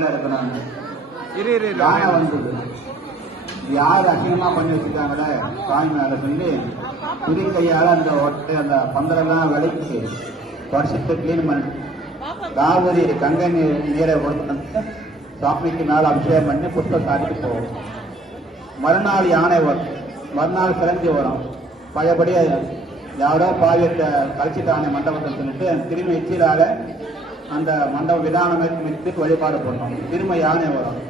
நிழல்ல இருக்கணும். யானை வந்தது, யார் அசிங்கமா பண்ணி வச்சுட்டாங்களே சாமி மேல சொல்லி துணி கையால அந்த ஒட்டை அந்த பந்தலெல்லாம் விலைக்கு வருஷத்தை கிளீன் பண்ணி காவிரி கங்கை நீரை கொடுத்து சாமிக்கு மேல அபிஷேகம் பண்ணி புஷ்ப சாதிக்கு போகும். மறுநாள் யானை வரும், மறுநாள் சிலந்தி வரும். பழையபடி யாரோ பாவியத்தை கழிச்சிட்டானே மண்டபத்தில் சொல்லிட்டு திரும்பி எச்சிலால அந்த மண்டபம் விதானம் வைத்து வழிபாடு பண்ணோம். திரும்ப யானை வரும்,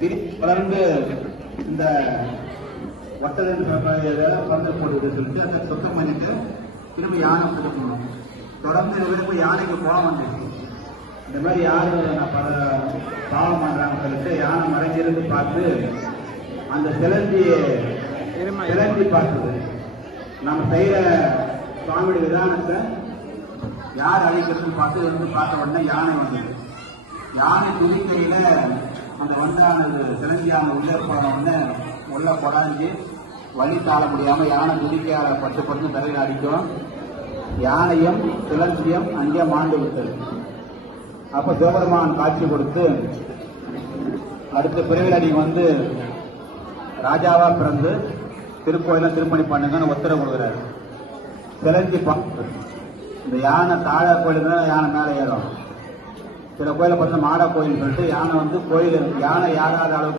திரும்பி வளர்ந்து இந்த ஒட்டல் பந்து போட்டு சொல்லிட்டு அதை சுத்தம் பண்ணிட்டு திரும்ப யானை கொடுக்கணும். தொடர்ந்து விரும்ப யானைக்கு கோபம் வந்துச்சு. இந்த மாதிரி யாரு பல பாவம் பண்றாங்க சொல்லிட்டு யானை மறைஞ்சிருந்து பார்த்து அந்த சிலந்தி பார்த்தது. நம்ம செய்யற சுவாமியோட விதானத்தை யார் அழிக்கிறதுன்னு பார்த்து வந்து பார்த்த உடனே யானை வந்தது. யானை துணிக்கையில அந்த வந்தானது சிலந்தியான உள்ளே போன உடனே உள்ள கொடாஞ்சி வழி தாழ முடியாம யானை துணிக்கையால பட்டு தலையில் அடிக்கும். யானையும் சிலந்தியும் அங்கே மாண்டு விட்டது. அப்ப சிவபெருமான் காட்சி கொடுத்து அடுத்த பிறவில நீ வந்து ராஜாவா பிறந்து திருக்கோயில திருப்பணி பண்ணுங்கன்னு உத்தரவு கொடுக்குறாரு. சிலந்தி இந்த யானை தாழ கோயிலுக்கு தான் யானை மேலே ஏறும். சில கோயிலை பார்த்தா மாடா கோயில் சொல்லிட்டு யானை வந்து கோயில் யானை யாராத அளவுக்கு